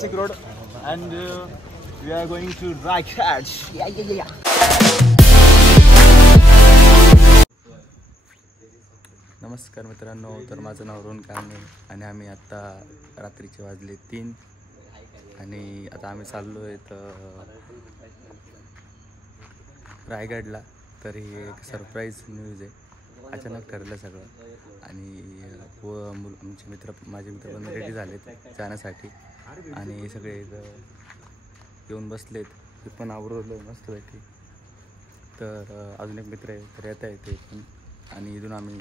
Nasik road, and we are going to Raigad. Yeah. नमस्कार मित्रांनो, तर माझं नाव रोहन कांबळे आणि आम्ही आत्ता रात्रीचे वाजले 3 आणि आता आम्ही चाललो आहे तर रायगडला. तर ही एक सरप्राईज न्यूज आहे, अचानक ठरलं सगळं. आणि माझे मित्र पण रेडी झालेत जाण्यासाठी आणि सगळे येऊन बसलेत. ते पण आवरलं मस्त पैकी. तर अजून एक मित्र आहे तर येता येते पण. आणि इथून आम्ही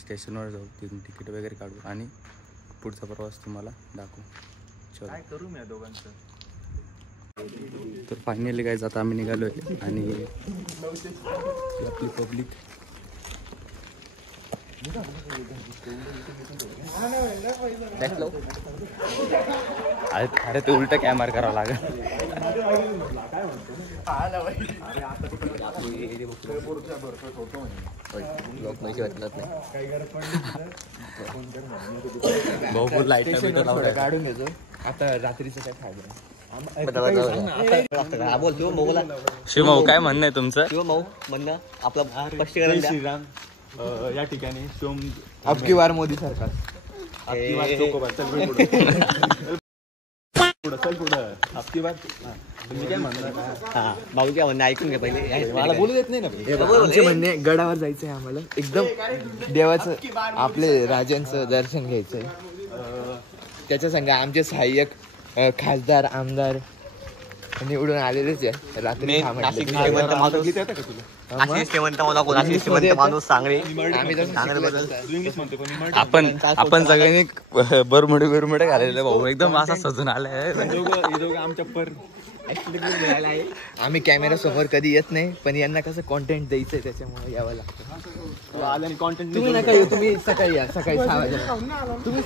स्टेशनवर जाऊ, तिथून तिकीट वगैरे काढू आणि पुढचा प्रवास तुम्हाला दाखवू. चलो काय करू मी दोघांचं. तर फायनली काय आता आम्ही निघालो आहे आणि आपली पब्लिक अरे ते उलट कॅमेरा करावं लागेल. भाऊ लाईट काढून घेतो आता. रात्रीचं काय फायदा शिवभाऊ, काय म्हणणं आहे तुमचं? शिवभाऊ म्हणणं आपलं जय श्रीराम. या ठिकाणी सोम अबकी बार मोदी सरकार. आपकी बार चोकोबार. चल पुढे चल पुढं. आपकी बार तुम्ही काय म्हणणार? भाऊ काय म्हणणं ऐकून घ्या पहिले. मला बोलू देत नाही ना. आमचे म्हणणे गडावर जायचंय आम्हाला, एकदम देवाचं आपले राजांचं दर्शन घ्यायचंय. त्याच्या संग आमचे सहाय्यक खासदार आमदार निवडून आलेलेच आहे. रात्री आपण सगळ्यांनी बरमुडे घालेले भाऊ, एकदम असा सजून आलाय. आमच्या पर आम्ही कॅमेरा समोर कधी येत नाही, पण यांना कसं कॉन्टेंट द्यायचंय त्याच्यामुळे यावं लागतं. आल्याने कॉन्टेंट तुम्ही नका येऊ, तुम्ही सकाळी या. सकाळी 6 वाजेला तुम्ही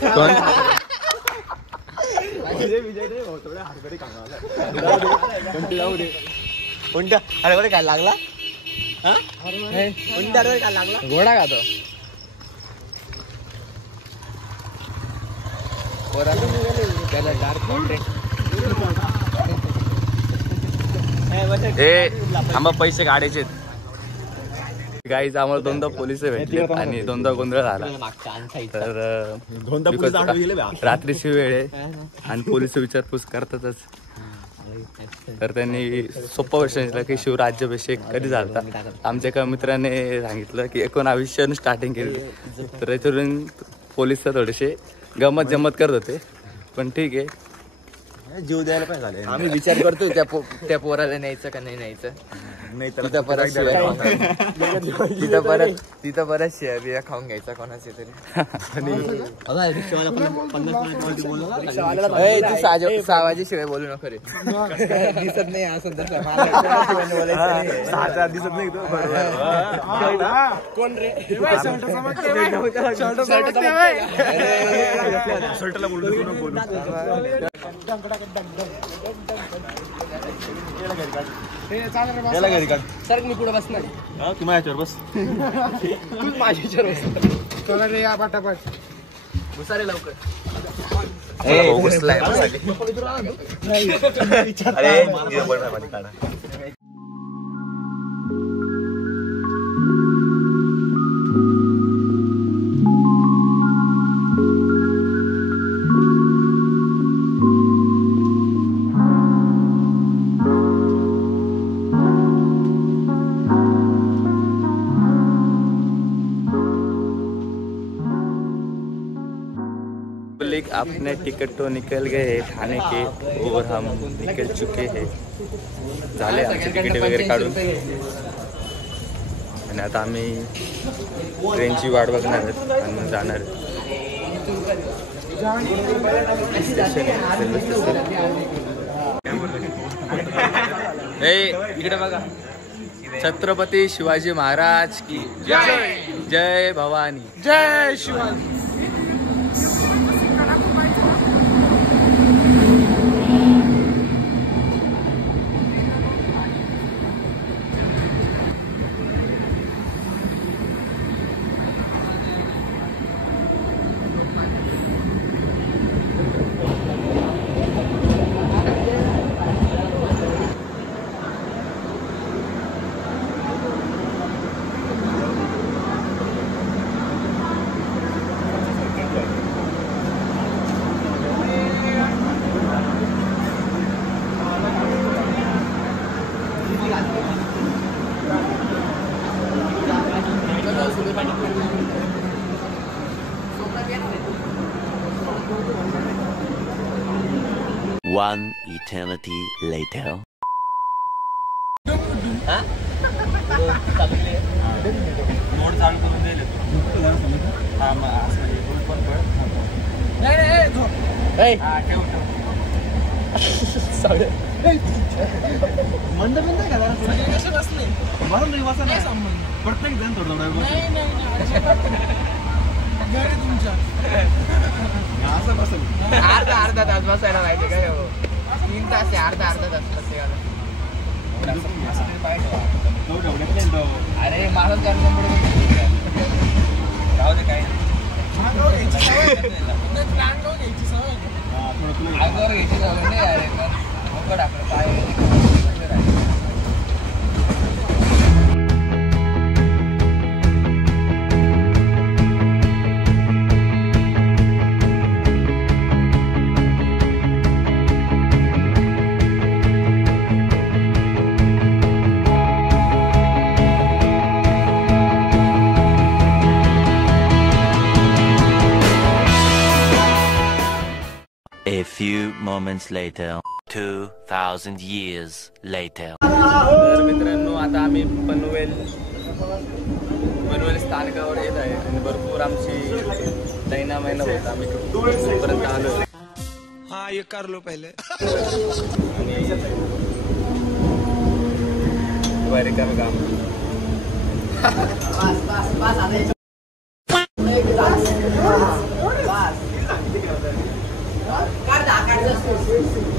कोणत्या हरभरे काय लागला? कोणत्या हरभरे काय लागला? घोडा खातो. त्याला डार्क कॉन्टेंट. आम्हाला पैसे काढायचे. गाईज आम्हाला 2दा पोलिस भेटले आणि 2दा गोंधळ झाला. तर रात्रीची वेळ आहे आणि पोलिस विचारपूस करतातच. तर त्यांनी सोपं वर्षांचं की शिवराज्याभिषेक कधी झाला. आमच्या एका मित्राने सांगितलं की 19 स्टार्टिंग केली. तर याच्यावरून पोलिस थोडेसे गमत जमत करत होते, पण ठीक आहे, जीव द्यायला पण झाले. आम्ही विचार करतोय त्या पोराला न्यायचं का नाही न्यायचं. तिथं परत शेअर खाऊन घ्यायचा कोणाचे तरी. तू 6 वाजेशिवाय बोलू नको रे. दिसत नाही असं तसं दिसत नाही. कोण रे? शर्टला बोलू. सर मी पुढे बसणार. तू माझ्यावर बस. तू माझ्यावर बस. रे या पटापट घुसारे लवकर. अपने टिकट तो निकल गए ठाणे के और हम निकल चुके हैं. झाले आमचे तिकीट वगैरे काढून आणि आता आम्ही ट्रेनची वाट बघणार आहेत आणि मग जाणार आहे. इकडे बघा. छत्रपती शिवाजी महाराज की जय. जय भवानी. जय Shivaji. One eternity later. Note चालू करून दिले हा मग असं म्हणजे दोन पण पळ हा ठेव मंद पण नाही का कसं बसले मला नाही बसा नाही पडत नाही जण थोडं थोडं तुमच्या असं बसेल अर्धा तास बसायला पाहिजे काय 3 तास आहे अर्धा तास बसायला अरे मला जाऊ दे काय घ्यायची सवय नाही अरे मोकळ आपलं पाय A few moments later. 2,000 years later. तर मित्रांनो आता आम्ही पनवेल स्थानकावर येत आहे आणि भरपूर आमची दैना महिना होता आम्ही पर्यंत आलो. हाँ ये कर लो पहले. आणि रिकामी काम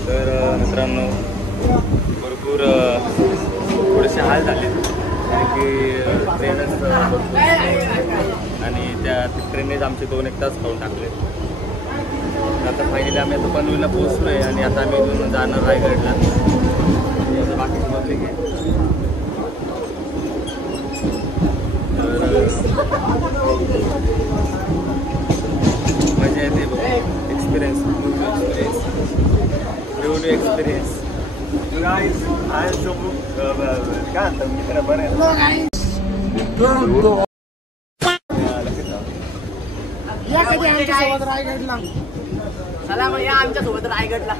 तर मित्रांनो भरपूर थोडेसे हाल झाले कारण की ट्रेनच आणि त्या ट्रेननेच आमचे 2-1 तास खाऊन टाकले. आता फायनली आम्ही आता पनवेलला पोहोचलो आहे आणि आता आम्ही इथून जाणार रायगडला. बाकीचे पब्लिक आहे मजा येते बघ एक्सपिरियन्स न्यू एक्सपिरियन्स. गाईज आहे सोबत काय म्हणतात मित्र बरं या कधी आमच्यासोबत रायगडला चला मग या आमच्यासोबत रायगडला.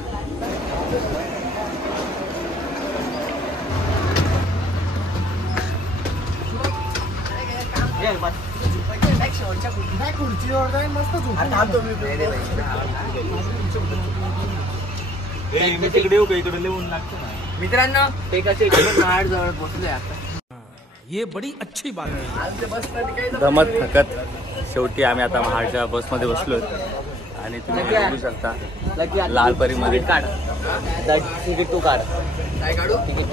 मी तिकडे येऊ का इकडे लिहून लागतं ना मित्रांनो टेकाचे महाड जवळ पोहोचलोय आता. ये बड़ी अच्छी बात है. दमत थकत शेवटी आम्ही आता महाडच्या बसमध्ये बसलो आणि तुम्ही बघू शकता लालपरीमध्ये काढ तिकीट तू काढ काय काढू तिकीट.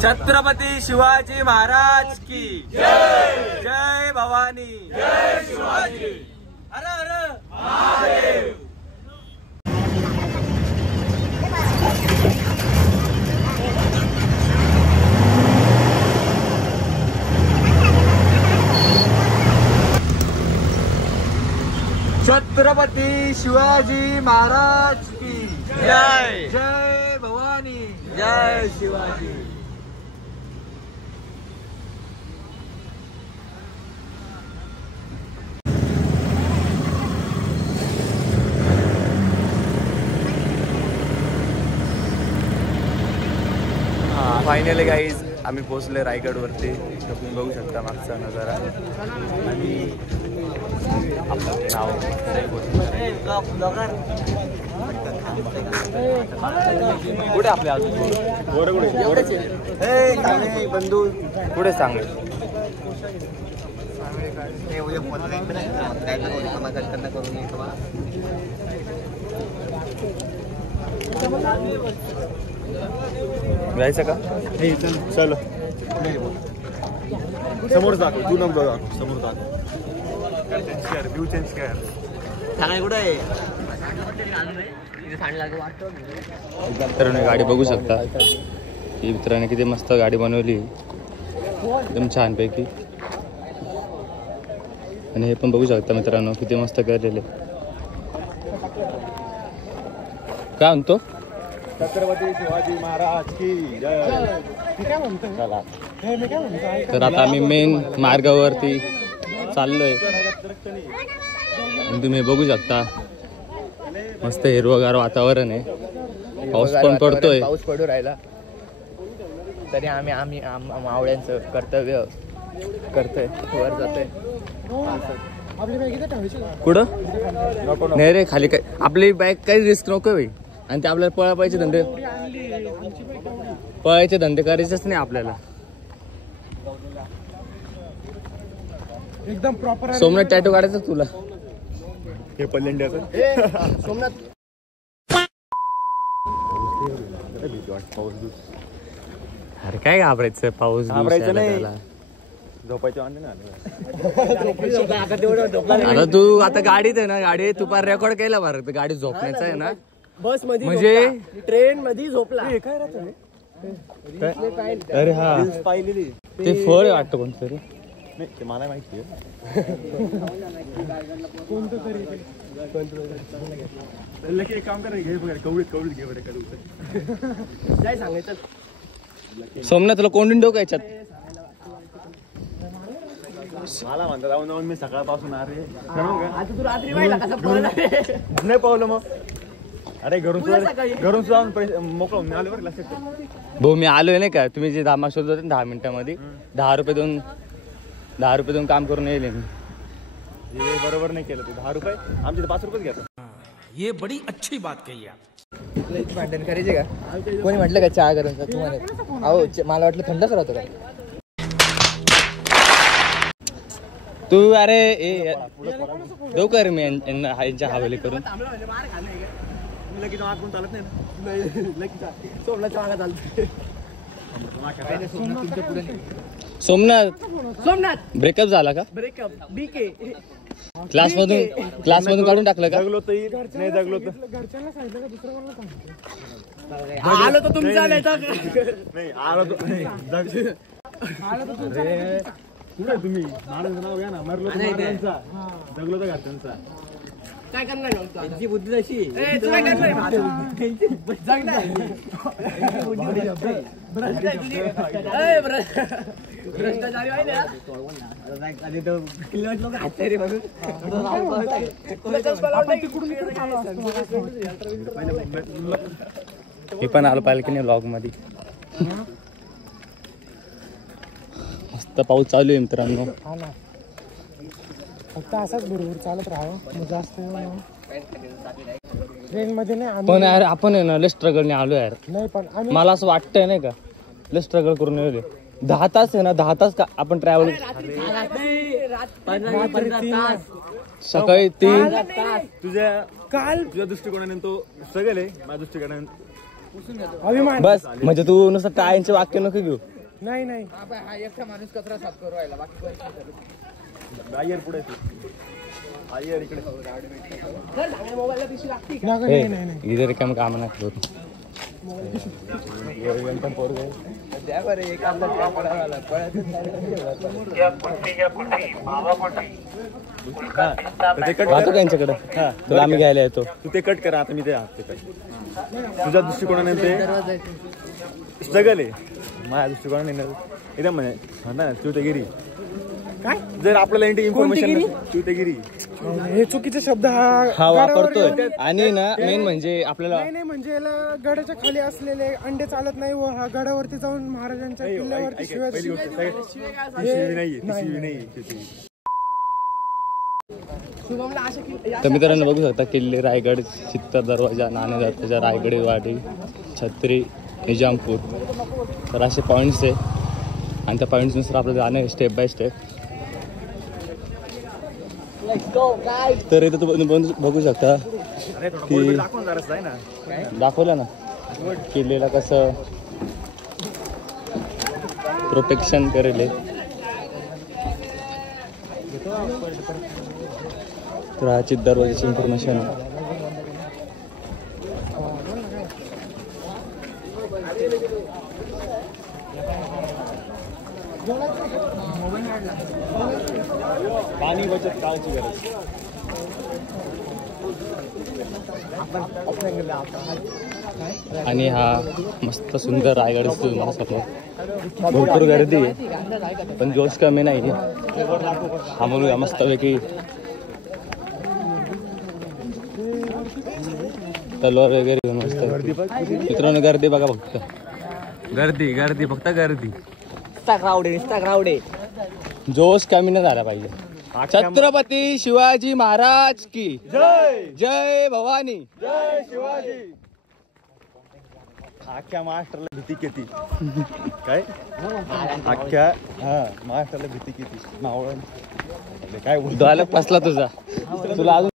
छत्रपती शिवाजी महाराज की जय. जय भवानी. जय शिवाजी. हर हर महादेव. छत्रपती शिवाजी महाराज की जय. जय भवानी. जय शिवाजी. फायनली गाईज आम्ही पोहोचले रायगडवरती. तुम्ही बघू शकता मागचा नजारा. आणि आपलं नाव कुठे आपले अजून बंधू कुठे सांगले जायचं का? चल समोर दाखव. तू नको दाखव. समोर दाखव. व्ह्यू चेंज कर. तर गाडी बघू शकता. ही मित्राने किती मस्त गाडी बनवली एकदम छानपैकी. आणि हे पण बघू शकता मित्रांनो किती मस्त केलेले. काय म्हणतो? छत्रपती शिवाजी महाराज की जय. तर आता आम्ही मेन मार्गावरती चाललोय. आणि तुम्ही बघू शकता मस्त हिरवगार वातावरण आहे. पाऊस पण पडतोय. पाऊस पडू राहिला तरी आम्ही मावळ्यांचं कर्तव्य करतोय. वर जातोय. कुठं नाही रे खाली. काय आपली बाईक काही रिस्क नको भाई. आणि ते आपल्याला पळायचे धंदे करायचेच नाही आपल्याला. एकदम प्रॉपर. सोमनाथ टॅटू काढायचं तुला. हे पल्लेंड्याचं सोमनाथ अरे काय घाबरायचं? पाऊस घाबरायचं नाही. झोपायचं वांदे ना. आता तू आता गाडीत आहे ना. गाडी तू पार रेकॉर्ड केला बरं. गाडी झोपण्याचं आहे ना. बस मध्ये म्हणजे ट्रेन मध्ये झोपला. अरे हा पाहिलेली ते फळ आहे वाटतं कोणतरी. नाही ते मला माहिती आहे. एक काम कर. घे बघा. कवडीत घे बरं. काय सांगायचं सोमनाथ तुला कोंडून ठेवू का याच्यात? मला म्हणतात जाऊन जाऊन मी सकाळपासून. अरे आता तू रात्री पाहिला कसा पळला रे. नाही पावलं मग. अरे घरून सुद्धा मोकळं मी आलो बरं. लक्षात भाऊ मी आलोय नाही का. तुम्ही जे धामा शोधत होते 10 मिनिटांमध्ये 10 रुपये देऊन काम करून येईल मी. हे बरोबर नाही केलं. ते 10 रुपये आमचे 5 रुपयेच घेतात. ये बड़ी अच्छी बात कही आप. भांडण करायचे का? कोणी म्हटलं का चहा करून? तू म्हणे अहो मला वाटलं थंडच राहतो का? तू अरे देऊ कर मी यांच्या हवेली करून. लगेच आत पण चालत नाही. सोमनाथच्या मागं चालतो. सोमनाथ ब्रेकअप झाला का? ब्रेकअप बीके क्लासमधून काढून टाकलं का? जगलो तर नाही जगलो तर आलो तर तुमचा नाही. आलो तर कुठे तुम्ही महाराजांचं नाव घ्या ना. मरलो तर महाराजांचा. जगलो तर घरच्यांचा. काय करणार? जी बुद्धी तशी काय करणार? भ्रष्टाचारी आहे ना. मी पण आलो पाहिलं की नाही व्लॉग मध्ये. मस्त पाऊस चालू आहे मित्रांनो. फक्त असाच बरोबर चालत राहावं. जास्त ट्रेन मध्ये नाही पण यार आपण आहे ना लय स्ट्रगलने आलो यार. नाही पण आम्ही मला असं वाटतंय नाही का लय स्ट्रगल करून येऊ 10 तास आहे ना 10 तास का आपण ट्रॅव्हल सकाळी 3 तुझ्या दृष्टिकोनाने तो स्ट्रगल आहे, माझ्या दृष्टिकोनाने अभिमान. बस म्हणजे तू नुसतं टाळ्यांचे वाक्य नको घेऊ. नाही नाही हा एकटा माणूस कचरा साफ करू राहिला बाकी आयर पुढे आयर इकडे नाही नाही इधर काम काम नाही करू. द्या बरं एक आपला पळायला राहतो त्यांच्याकडे तुला आम्ही घ्यायला येतो. तू ते कट करा आता मी ते कट. तुझ्या दृष्टिकोनाने ते स्ट्रगल आहे, माझ्या दृष्टिकोनाने एकदम म्हणजे ना चुतेगिरी. काय जर आपल्याला इन्फॉर्मेशन चुतेगिरी हे चुकीचे शब्द हा वापरतोय आणि ना मेन म्हणजे आपल्याला नाही म्हणजे याला गडाच्या खाली असलेले अंडे चालत नाही व हा गडावरती जाऊन महाराजांच्या किल्ल्यावरती पहिली गोष्ट नाही. तर मित्रांनो बघू शकता किल्ले रायगड, चित्तर दरवाजा, नाणेदरवाजा, रायगडी वाडी, छत्री, निजामपूर. तर असे पॉईंट्स आहे आणि त्या पॉईंट्सनुसार आपलं जाणं आहे स्टेप बाय स्टेप. तर इथं तुम्ही बघू शकता की दाखवलं ना किल्ल्याला कसं प्रोटेक्शन करेल. तर हा चित्तर दरवाजाची इन्फॉर्मेशन. पाणी बचत काळाची गरज. आणि हा मस्त सुंदर रायगड दिसतो तुम्हाला सर्व. भरपूर गर्दी आहे पण जोश कमी नाही. हा मुलगा मस्तपैकी तलवार वगैरे घेऊन मस्त. मित्रांनो गर्दी बघा फक्त, गर्दी फक्त गर्दी. जोश कमी नाही झाला पाहिजे. छत्रपती शिवाजी महाराज की जय जय भवानी. जय शिवाजी. अख्ख्या महाराष्ट्राला भीती किती काय अख्ख्या महाराष्ट्राला भीती किती मावळण काय झालं फसला तुझा. तुला अजून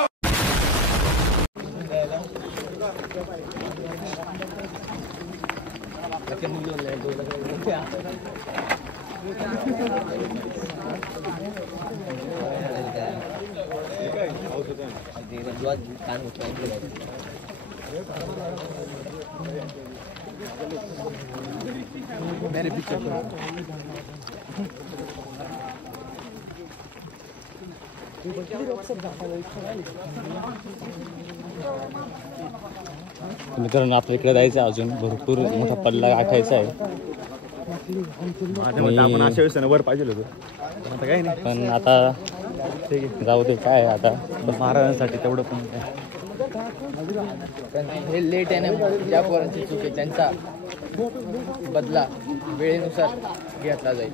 मित्रांनो आपल्या इकडे जायचं अजून भरपूर मोठा पल्ला गाठायचा आहे. आपण अशा वेळेस वर पाहिजे होतो आता काही नाही. पण आता जाऊ दे काय आता महाराजांसाठी तेवढं पण पण हे लेट आहे ना ज्या पोरांची चूक आहे त्यांचा बदला वेळेनुसार घेतला जाईल.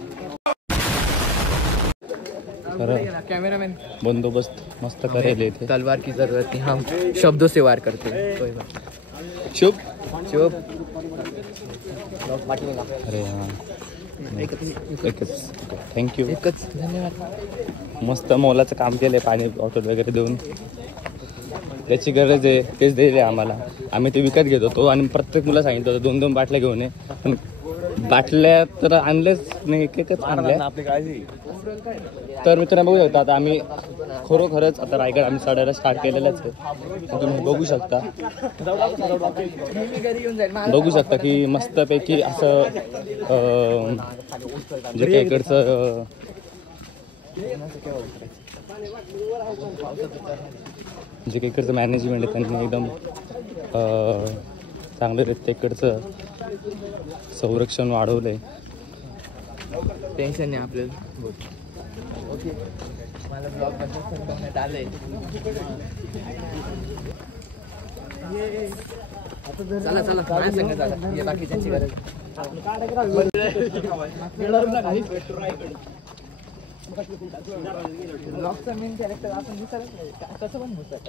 कॅमेरामॅन बंदोबस्त मस्त करेल इथे. तलवार की जरूरत नहीं, हम शब्दों से वार करते हैं. कोई बात शुभ शुभ. अरे हां एकच थँक्यू. एकच धन्यवाद. मस्त मोलाचं काम केलंय पाणी बॉटल वगैरे देऊन. त्याची गरज आहे तेच दिले आम्हाला. आम्ही ते विकत घेत होतो आणि प्रत्येक मुला सांगितलं होतं 2-2 बाटल्या घेऊन ये. पण बाटल्या तर आणल्याच नाही, एकच आणल्या. आपली काळजी. तर मित्रांनो बघू शकता आता आम्ही खरोखरच आता रायगड आम्ही चढायला स्टार्ट केलेलाच आहे. तुम्ही बघू शकता की मस्तपैकी असं जे काही इकडचं मॅनेजमेंट आहे त्यांनी एकदम चांगलं इकडचं संरक्षण वाढवलंय. टेन्शन नाही आपल्याला. ओके मला ब्लॉग बनवण्यात आलंय. चला माझ्या संग चला. हे बाकीच्यांची गरज. ब्लॉगचा मेन कॅरेक्टर आपण विसरत नाही कसं पण घुसत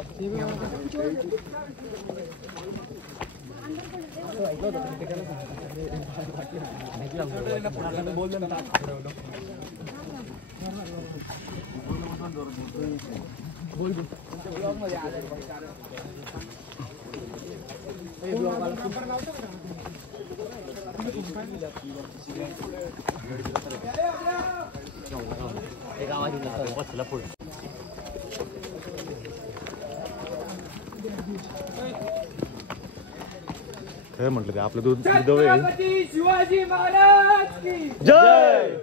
खरं म्हटलं ते आपलं दूध दुधव आहे. शिवाजी महाराज की जय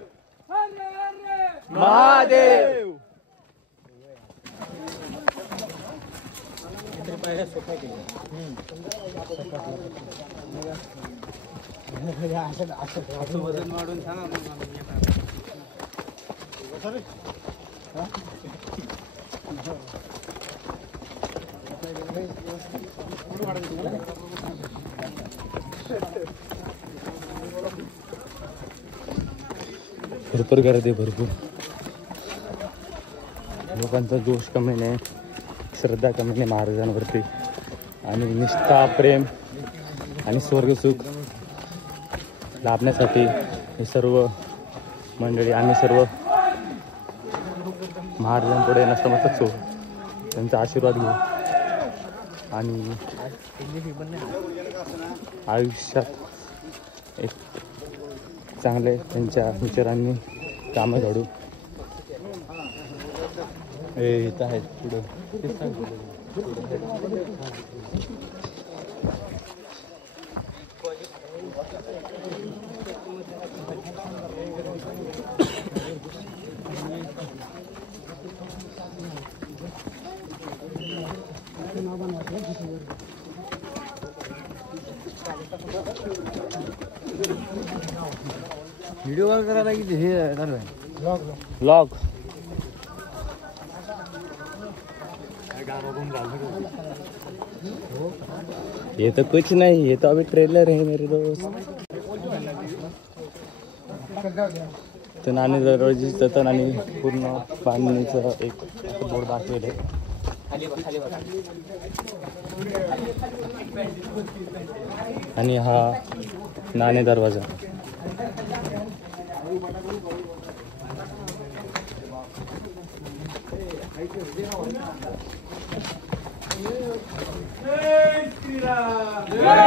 महादेव. भरपूर गर्दी, भरपूर लोकांचा जोश कमी नाही, श्रद्धा कमी नाही महाराजांवरती, आणि निष्ठा, प्रेम आणि स्वर्गसुख लाभण्यासाठी हे सर्व मंडळी, आम्ही सर्व महाराजांपुढे नतमस्तक होऊ, त्यांचा आशीर्वाद घेऊ आणि आयुष्यात एक चांगले त्यांच्या विचारांनी कामं घडू. येत आहेत पुढं. व्हिडिओ कॉल करायला की हे चालू आहे ब्लॉग. ये तो कुछ नहीं, ये तो अभी ट्रेलर है मेरे दोस्त. तर नाणे दरवाजेचं जतन आणि पूर्ण बांधणीचं एक बोर्ड दाखवेल आहे. आणि हा नाणे दरवाजा. जय श्रीराम.